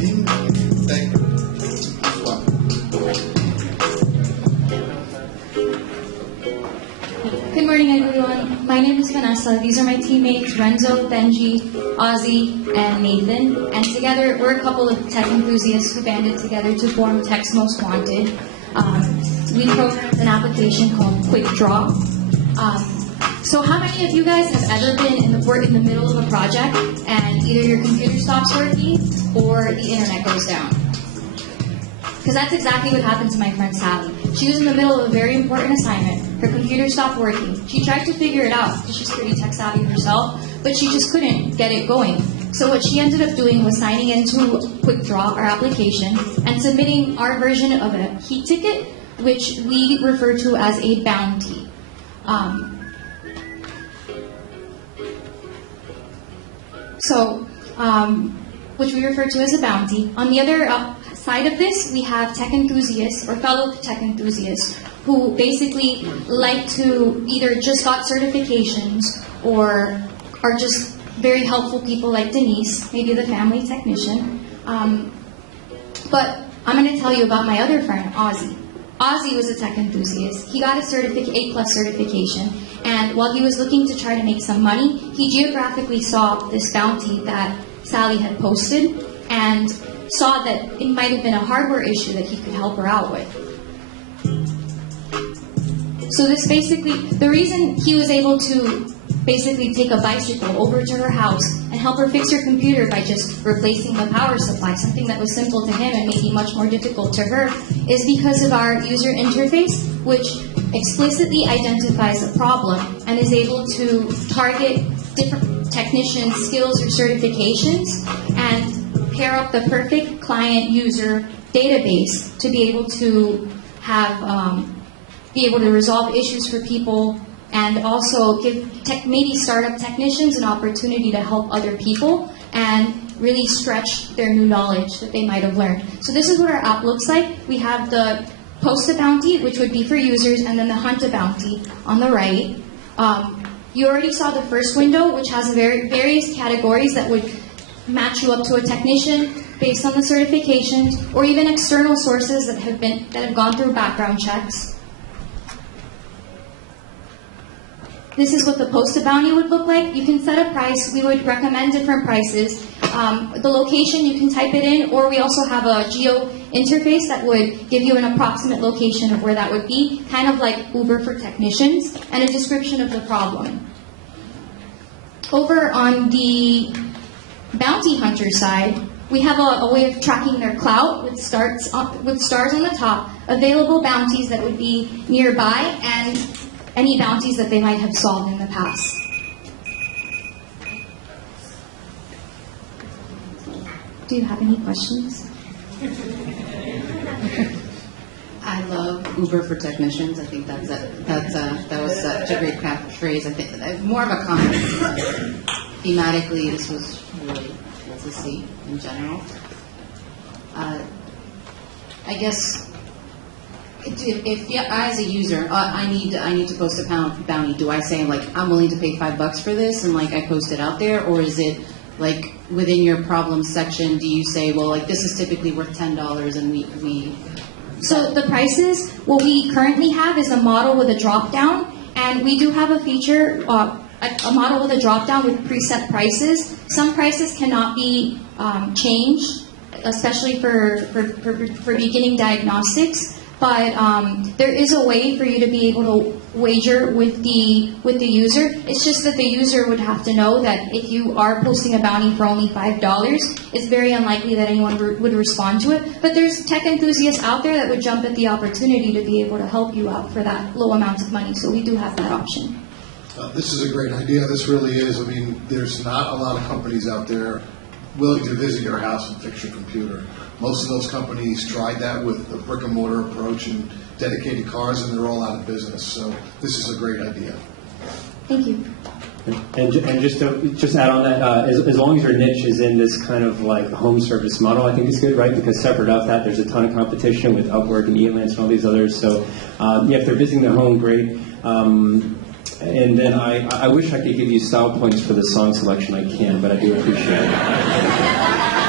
team. Thank you. Please welcome. Good morning, everyone. My name is Vanessa. These are my teammates, Renzo, Benji, Ozzy, and Nathan. And together, we're a couple of tech enthusiasts who banded together to form Tech's Most Wanted. We programmed an application called Quick Draw. So how many of you guys have ever been in the middle of a project and either your computer stops working or the internet goes down? Because that's exactly what happened to my friend Sally. She was in the middle of a very important assignment. Her computer stopped working. She tried to figure it out because she's pretty tech savvy herself, but she just couldn't get it going. So what she ended up doing was signing into Quick Draw, our application, and submitting our version of a heat ticket, which we refer to as a bounty. Which we refer to as a bounty. On the other side of this, we have tech enthusiasts or fellow tech enthusiasts who basically like to either just got certifications or are just very helpful people like Denise, maybe the family technician. But I'm going to tell you about my other friend, Ozzy. Ozzy was a tech enthusiast. He got a A+ certification, and while he was looking to try to make some money, he geographically saw this bounty that Sally had posted and saw that it might have been a hardware issue that he could help her out with. So this basically, the reason he was able to basically take a bicycle over to her house and help her fix her computer by just replacing the power supply, something that was simple to him and maybe much more difficult to her, is because of our user interface, which explicitly identifies a problem and is able to target different technician skills or certifications and pair up the perfect client-user database to be able to have resolve issues for people, and also give maybe startup technicians an opportunity to help other people and really stretch their new knowledge that they might have learned. So this is what our app looks like. We have the Post a Bounty, which would be for users, and then the Hunt a Bounty on the right. You already saw the first window, which has various categories that would match you up to a technician based on the certifications, or even external sources that have gone through background checks. This is what the Post a Bounty would look like. You can set a price. We would recommend different prices. The location, you can type it in, or we also have a geo interface that would give you an approximate location of where that would be, kind of like Uber for technicians, and a description of the problem. Over on the bounty hunter side, we have a way of tracking their clout with stars on the top, available bounties that would be nearby, and any bounties that they might have solved in the past. Do you have any questions? I love Uber for technicians. I think that was such a great phrase. I think more of a comment. Thematically, this was really cool to see in general. I guess. If I, as a user, I need to post a bounty, do I say, like, I'm willing to pay $5 for this and, like, I post it out there? Or is it, like, within your problems section, do you say, well, like, this is typically worth $10 and we... So the prices, what we currently have is a model with a drop-down, and we do have a feature, a model with a drop-down with preset prices. Some prices cannot be changed, especially for beginning diagnostics. But there is a way for you to be able to wager with the user. It's just that the user would have to know that if you are posting a bounty for only $5, it's very unlikely that anyone would respond to it. But there's tech enthusiasts out there that would jump at the opportunity to be able to help you out for that low amount of money. So we do have that option. This is a great idea. This really is. I mean, there's not a lot of companies out there willing to visit your house and fix your computer. Most of those companies tried that with a brick and mortar approach and dedicated cars, and they're all out of business. So this is a great idea. Thank you. And just add on that, as long as your niche is in this kind of like home service model, I think it's good, right? Because separate off that, there's a ton of competition with Upwork and Elance and all these others. So if they're visiting the home, great. And then I wish I could give you style points for the song selection. I can, but I do appreciate it.